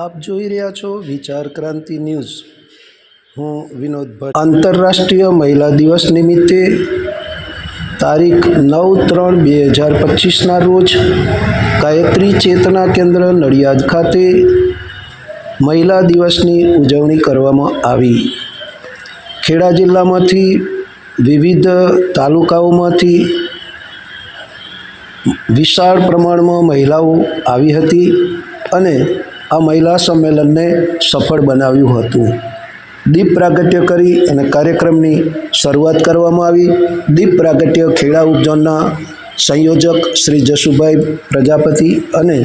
આપ જોઈ રહ્યા છો વિચાર ક્રાંતિ ન્યૂઝ। હું વિનોદ ભટ્ટ। આંતરરાષ્ટ્રીય મહિલા દિવસ નિમિત્તે તારીખ 9/3/2025ના રોજ ગાયત્રી ચેતના કેન્દ્ર નડિયાદ ખાતે મહિલા દિવસની ઉજવણી કરવામાં આવી। ખેડા જિલ્લામાંથી વિવિધ તાલુકાઓમાંથી વિશાળ પ્રમાણમાં મહિલાઓ આવી હતી અને આ મહિલા સંમેલનને સફળ બનાવ્યું હતું। દીપ પ્રાગટ્ય કરી અને કાર્યક્રમની શરૂઆત કરવામાં આવી। દીપ પ્રાગટ્ય ખેડા ઉપઝોનના સંયોજક શ્રી જશુભાઈ પ્રજાપતિ અને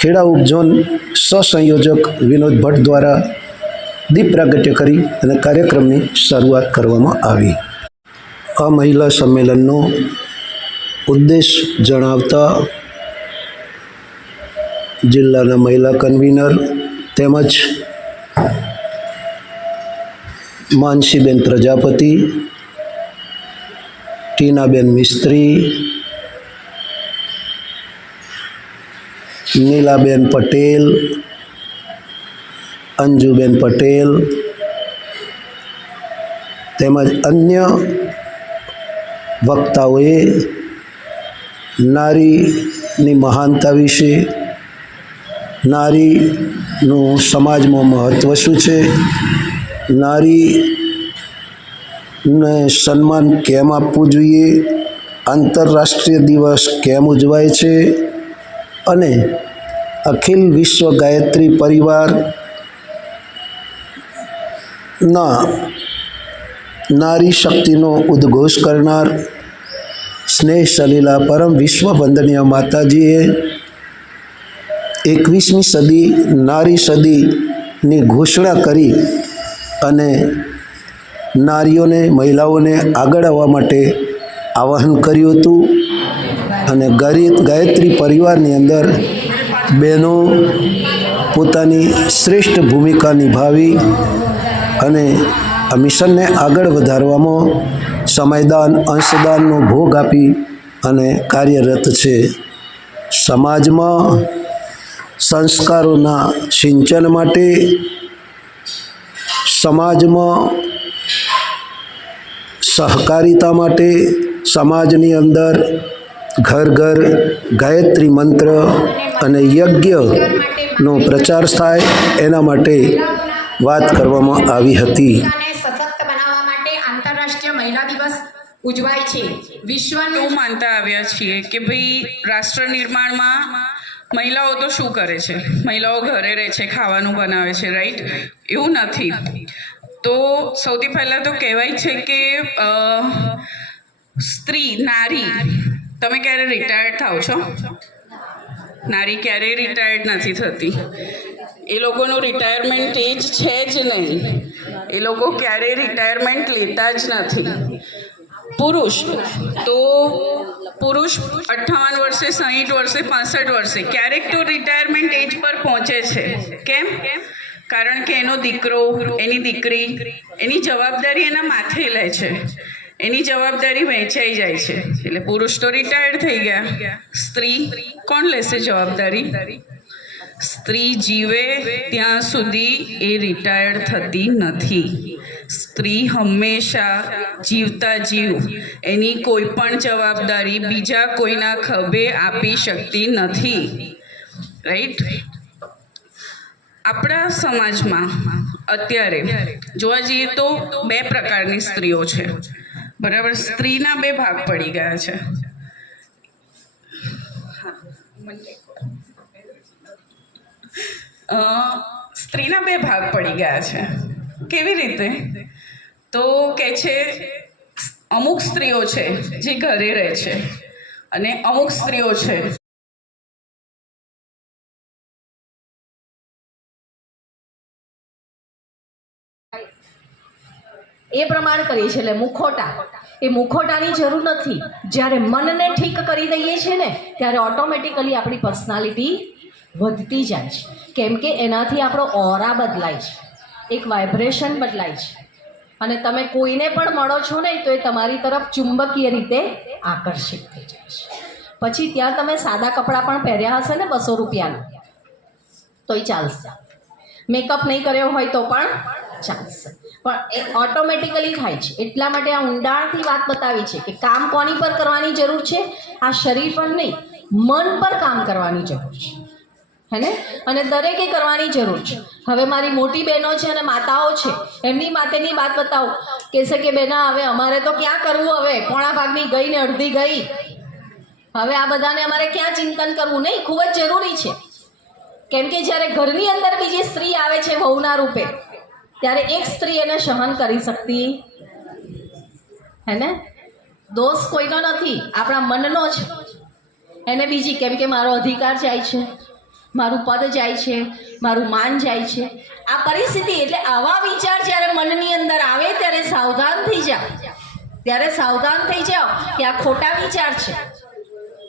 ખેડા ઉપઝોન સહસંયોજક વિનોદ ભટ્ટ દ્વારા દીપ પ્રાગટ્ય કરી અને કાર્યક્રમની શરૂઆત કરવામાં આવી। આ મહિલા સંમેલનનો ઉદ્દેશ જણાવતા જિલ્લાના મહિલા કન્વીનર તેમજ માનસીબેન પ્રજાપતિ, ટીનાબેન મિસ્ત્રી, નીલાબેન પટેલ, અંજુબેન પટેલ તેમજ અન્ય વક્તાઓએ નારીની મહાનતા વિશે, નારીનું સમાજમાં મહત્ત્વ શું છે, નારીને સન્માન કેમ આપવું જોઈએ, આંતરરાષ્ટ્રીય દિવસ કેમ ઉજવાય છે અને અખિલ વિશ્વ ગાયત્રી પરિવારના નારી શક્તિનો ઉદ્ઘોષ કરનાર સ્નેહ સલીલા પરમ વિશ્વ વંદનીય માતાજીએ 21મી સદી નારી સદીની ઘોષણા કરી અને નારીઓને, મહિલાઓને આગળ આવવા માટે આહ્વાન કર્યું હતું અને ગાયત્રી પરિવારની અંદર બહેનો પોતાની શ્રેષ્ઠ ભૂમિકા નિભાવી અને આ મિશનને આગળ વધારવામાં સમયદાન, અંશદાનનો ભોગ આપી અને કાર્યરત છે। સમાજમાં સંસ્કારોના સિંચન માટે, સમાજમાં સહકારિતા માટે, સમાજની અંદર ઘર ઘર ગાયત્રી મંત્ર અને યજ્ઞનો પ્રચાર થાય એના માટે વાત કરવામાં આવી હતી। ઉજવાય છે। વિશ્વનું માનતા આવ્યા છીએ કે ભાઈ રાષ્ટ્ર નિર્માણમાં મહિલાઓ તો શું કરે છે, મહિલાઓ ઘરે રહે છે, ખાવાનું બનાવે છે, રાઈટ? એવું નથી। તો સૌથી પહેલાં તો કહેવાય છે કે સ્ત્રી, નારી, તમે ક્યારે રિટાયર્ડ થાવ છો? નારી ક્યારેય રિટાયર્ડ નથી થતી। એ લોકોનું રિટાયરમેન્ટ એજ છે જ નહીં, એ લોકો ક્યારેય રિટાયરમેન્ટ લેતા જ નથી। પુરુષ 58 વર્ષે, 60 વર્ષે, 65 વર્ષે, ક્યારેક તો રિટાયરમેન્ટ એજ પર પહોંચે છે। કેમ? કારણ કે એનો દીકરો, એની દીકરી એની જવાબદારી એના માથે લે છે, એની જવાબદારી વહેંચાઈ જાય છે, એટલે પુરુષ તો રિટાયર્ડ થઈ ગયા। સ્ત્રી કોણ લેશે જવાબદારી? સ્ત્રી જીવે ત્યાં સુધી એ રિટાયર્ડ થતી નથી। સ્ત્રી હંમેશા જીવતા જીવ એની કોઈ પણ જવાબદારી બીજા કોઈના ખભે આપી શકતી નથી, રાઈટ? આપણા સમાજમાં અત્યારે જોવા જઈએ તો 2 પ્રકારની સ્ત્રીઓ છે, બરાબર? સ્ત્રીના 2 ભાગ પડી ગયા છે। સ્ત્રીના 2 ભાગ પડી ગયા છે। કેવી રીતે? તો કે છે અમુક સ્ત્રીઓ છે જે ઘરે રહે છે અને અમુક સ્ત્રીઓ છે એ પ્રમાણે કરીએ છીએ। એટલે મુખોટા, એ મુખોટાની જરૂર નથી। જ્યારે મનને ઠીક કરી દઈએ છીએ ને ત્યારે ઓટોમેટિકલી આપણી પર્સનાલિટી વધતી જાય છે, કેમ કે એનાથી આપણો ઓરા બદલાય છે, એક વાઇબ્રેશન બદલાય છે અને તમે કોઈને પણ મળો છો ને તો એ તમારી તરફ ચુંબકીય રીતે આકર્ષિત થઈ જાય છે। પછી ત્યાં તમે સાદા કપડાં પણ પહેર્યા હશે ને 200 રૂપિયાના, તોય ચાલશે, મેકઅપ નહીં કર્યો હોય તો પણ ચાલશે, પણ એ ઓટોમેટિકલી થાય છે. એટલા માટે આ ઊંડાણથી વાત બતાવી છે કે કામ કોની પર કરવાની જરૂર છે? આ શરીર પર નહીં, મન પર કામ કરવાની જરૂર છે, હે ને? અને દરેકે કરવાની જરૂર છે. હવે મારી મોટી બહેનો છે અને માતાઓ છે, એમની માટેની વાત બતાવું. કહેશે કે બેના હવે અમારે તો ક્યાં કરવું, હવે પોણા ભાગની ગઈ ને અડધી ગઈ, હવે આ બધાને અમારે ક્યાં ચિંતન કરવું? નહીં, ખૂબ જ જરૂરી છે. કેમ કે જ્યારે ઘરની અંદર બીજી સ્ત્રી આવે છે વહુના રૂપે, ત્યારે એક સ્ત્રી એને સહન કરી શકતી, હે ને? દોષ કોઈનો નથી, આપણા મનનો છે. એને બીજી, કેમ કે મારો અધિકાર જાય છે, મારું પદ જાય છે, મારું માન જાય છે. આ પરિસ્થિતિ, એટલે આવા વિચાર જ્યારે મનની અંદર આવે ત્યારે સાવધાન થઈ જાઓ, ત્યારે સાવધાન થઈ જાઓ કે આ ખોટા વિચાર છે,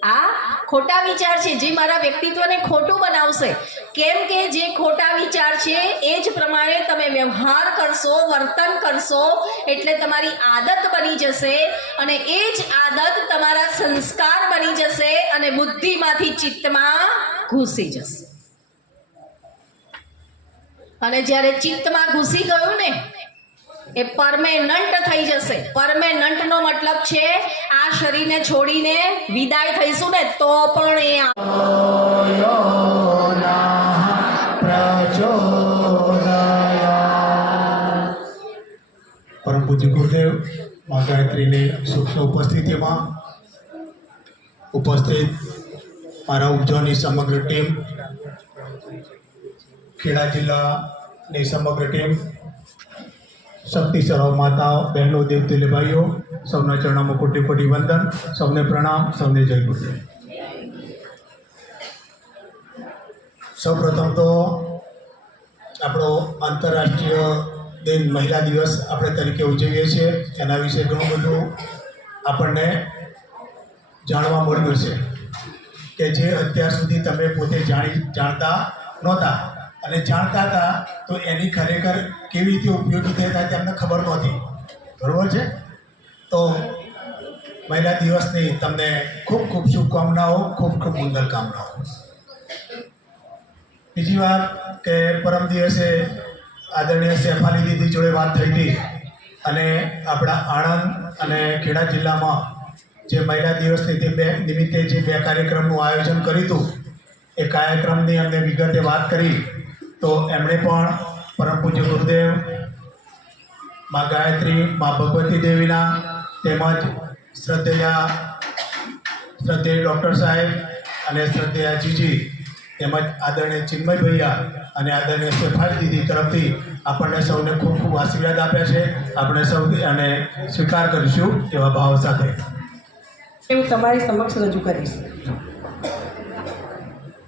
આ ખોટા વિચાર છે જે મારા વ્યક્તિત્વને ખોટું બનાવશે. કેમ કે જે ખોટા વિચાર છે એ જ પ્રમાણે તમે વ્યવહાર કરશો, વર્તન કરશો, એટલે તમારી આદત બની જશે, અને એ જ આદત તમારા સંસ્કાર બની જશે, અને બુદ્ધિમાંથી ચિત્તમાં ઘૂસી જશે. અને જ્યારે ચિત્તમાં ઘૂસી ગયું ને, એ પરમેનન્ટ થઈ જશે. પરમેનન્ટનો મતલબ છે આ શરીરને છોડીને વિદાય થઈશું ને તો પણ એ પરમ પૂજ્ય ગુરુદેવ મા ગાયત્રીની સૂક્ષ્મ ઉપસ્થિતિમાં ઉપસ્થિત મારા ઉપજોની સમગ્ર ટીમ, ખેડા જિલ્લાની સમગ્ર ટીમ, શક્તિ સર્વ માતાઓ, બહેનો, દેવતુલ્ય ભાઈઓ, સૌના ચરણોમાં કોટી કોટી વંદન, સૌને પ્રણામ, સૌને જય ગુરુદેવ. સૌપ્રથમ તો આપણો આંતરરાષ્ટ્રીય દિન મહિલા દિવસ આપણે તરીકે ઉજવીએ છીએ, એના વિશે ઘણું બધું આપણને જાણવા મળ્યું છે કે જે અત્યાર સુધી તમે પોતે જાણતા નહોતા, અને જાણતા હતા તો એની ખરેખર કેવી રીતે ઉપયોગી થાય તેમને ખબર નહોતી. બરાબર છે? તો મહિલા દિવસની તમને ખૂબ ખૂબ શુભકામનાઓ, ખૂબ ખૂબ મંગલ કામનાઓ. બીજી વાત કે પરમ દિવસે આદરણીય શેફાલી દીદી જોડે વાત થઈ હતી, અને આપણા આણંદ અને ખેડા જિલ્લામાં જે મહિલા દિવસની નિમિત્તે જે 2 કાર્યક્રમનું આયોજન કર્યું હતું, એ કાર્યક્રમની અમને વિગતે વાત કરી. તો એમણે પણ પરમ પૂજ્ય ગુરુદેવ મા ગાયત્રી, મા ભગવતી દેવીના, તેમજ શ્રદ્ધેય ડૉક્ટર સાહેબ અને શ્રદ્ધેય જીજી, તેમજ આદરણીય ચિન્મય ભૈયા અને આદરણીય શેફાલી દીદી તરફથી આપણને સૌને ખૂબ ખૂબ આશીર્વાદ આપ્યા છે. આપણે સૌ અને સ્વીકાર કરીશું એવા ભાવ સાથે હું તમારી સમક્ષ રજૂ કરીશ.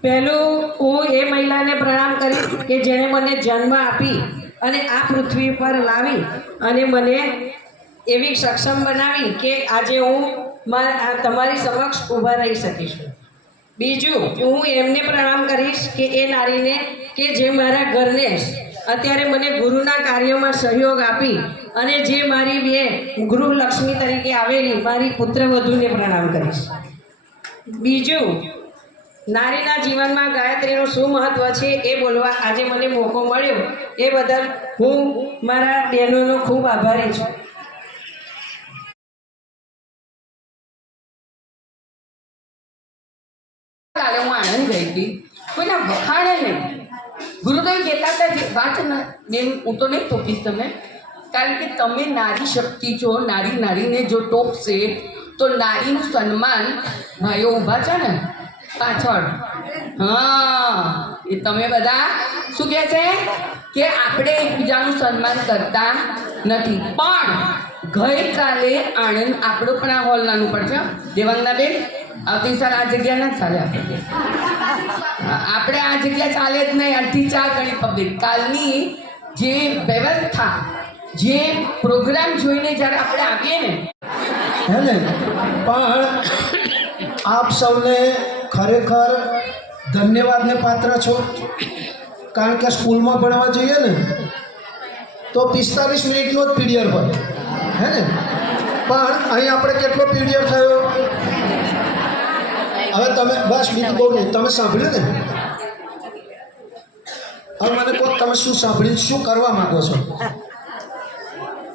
પહેલું હું એ મહિલાને પ્રણામ કરીશ કે જેણે મને જન્મ આપી અને આ પૃથ્વી પર લાવી અને મને એવી સક્ષમ બનાવી કે આજે હું તમારી સમક્ષ ઊભા રહી શકીશું. બીજું હું એમને પ્રણામ કરીશ કે એ નારીને કે જે મારા ઘરને અત્યારે મને ગુરુના કાર્યોમાં સહયોગ આપી અને જે મારી બે ગૃહલક્ષ્મી તરીકે આવેલી મારી પુત્રવધૂને પ્રણામ કરીશ. બીજું, નારીના જીવનમાં ગાયત્રીનું શું મહત્વ છે એ બોલવા આજે મને મોકો મળ્યો એ બદલ હું મારા બહેનોનો ખૂબ આભારી છું. કાલે હું આણંદ ગઈ હતી, કોઈના વખાણે નહીં. ગુરુદેવ કહેતા હતા વાત બેન, હું તો નહીં તોપીશ તમે, કારણ કે તમે નારી શક્તિ છો. નારીને જો ટોપશે તો નારીનું સન્માન ભાઈઓ ઊભા છે ને પાછળ, હા, એ તમે બધા શું કહે છે કે આપણે એકબીજાનું સન્માન કરતા નથી. પણ ગઈકાલે આણંદ, આપણો પણ આ હોલ નાનું પડશે દેવાંગના બેન, આવતી સાલ આ જગ્યા ના ચાલે. આપણે આ જગ્યા ચાલે જ નહીં, 2-4 ગણી પબ્લિક. કાલની જે વ્યવસ્થા, જે પ્રોગ્રામ જોઈને જ્યારે આપણે આવીએ ને, હે ને, પણ આપ સૌને ખરેખર ધન્યવાદને પાત્ર છો. કારણ કે સ્કૂલમાં ભણવા જઈએ ને તો 45 મિનિટનો જ પીરિયડ હોય, હે ને, પણ અહીં આપણે કેટલો પીરિયડ થયો? હવે તમે બસ બીજું બહુ નહીં, તમે સાંભળ્યું ને, હવે મને કહો તમે શું સાંભળ્યું, શું કરવા માંગો છો?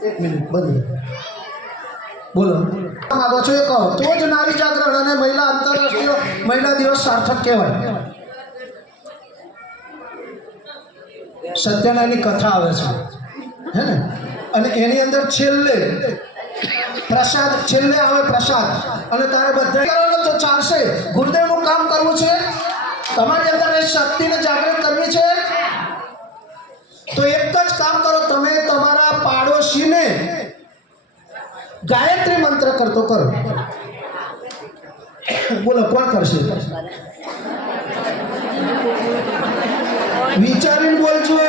એક મિનિટ બધું બોલો, માંગો છો એ કહો, તો જ નારી જાગરણ અને મહિલા આંતરરાષ્ટ્રીય મહિલા દિવસ સાર્થક કહેવાય. સત્યનારાયણની કથા આવે છે, હે ને? અને એની અંદર છેલ્લે પ્રસાદ, છેલ્લે આવે પ્રસાદ, અને તારે બધા કરો તો ચાલશે. ગુરુદેવનું કામ કરવું છે, તમારી અંદર એ શક્તિને જાગૃત કરવી છે, તો એક જ કામ કરો, તમે તમારા પાડોશીને ગાયત્રી મંત્ર કરતો કરો. બોલો કોણ કરશે? વિચારીને બોલજો.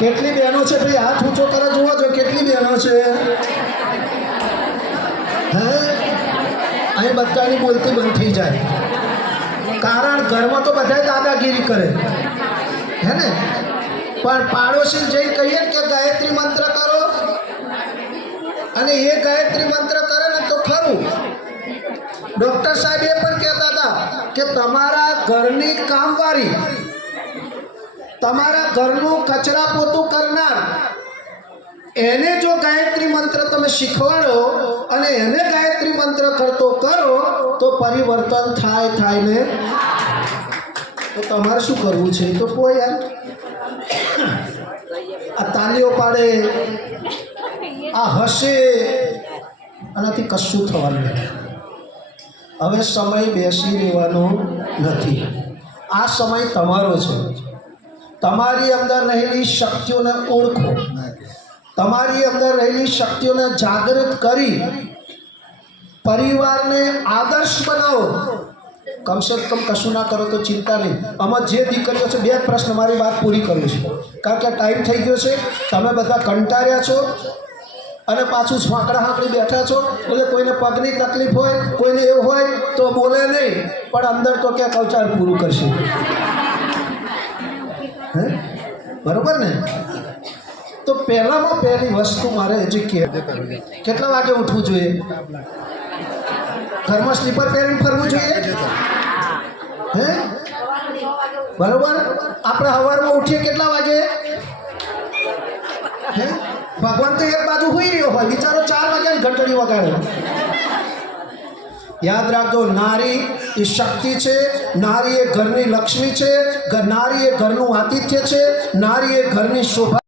કેટલી બહેનો છે ભાઈ? હાથ ઊંચો કરે, જોવો છો કેટલી બહેનો છે? હે, અહીં બધાની બોલતી બંધ થઈ જાય, કારણ ઘરમાં તો બધા દાદાગીરી કરે, હે ને? પણ પાડોશી જઈને કહીએ કે ગાયત્રી મંત્ર કરો, અને એ ગાયત્રી મંત્ર કરે ને તો ખરું. ડૉક્ટર સાહેબ એ પણ કહેતા હતા કે તમારા ઘરની કામવાળી, તમારા ઘરનું કચરા પોતું કરનાર, એને જો ગાયત્રી મંત્ર તમે શીખવાડો અને એને ગાયત્રી મંત્ર કરતો કરો તો પરિવર્તન થાય ને. તો તમારે શું કરવું છે? તો કોઈ યાર આ તાલીઓ પાડે, આ હસે, આનાથી કશું થવાનું નથી. હવે સમય બેસી રહેવાનો નથી. આ સમય તમારો છે. તમારી અંદર રહેલી શક્તિઓને ઓળખો, તમારી અંદર રહેલી શક્તિઓને જાગૃત કરી પરિવારને આદર્શ બનાવો. કમસે કમ કશું ના કરો તો ચિંતા નહીં. આમાં જે દીકરીઓ છે, બે જ પ્રશ્ન, મારી વાત પૂરી કરું છું, કારણ કે ટાઈમ થઈ ગયો છે. તમે બધા કંટાળ્યા છો અને પાછું હાંકડા હાંકડી બેઠા છો, એટલે કોઈને પગની તકલીફ હોય, કોઈને એવું હોય તો બોલે નહીં, પણ અંદર તો ક્યાં કૌચાર પૂરું કરશે. હે, બરોબર ને? તો પહેલામાં પહેલી વસ્તુ મારે જે કેટલા વાગે ઉઠવું જોઈએ? ઘરમાં સ્લીપર પહેરીને ફરવું જોઈએ, હે? બરોબર. આપણે સવારમાં ઉઠીએ કેટલા વાગે? હે, ભગવાન તો એક બાજુ હોઈ રહ્યો હોય, વિચારો 4 વાગ્યા ઘંટડી વગાડે. યાદ રાખજો, નારી એ શક્તિ છે, નારી એ ઘરની લક્ષ્મી છે, નારી એ ઘરનું આતિથ્ય છે, નારી એ ઘરની શોભા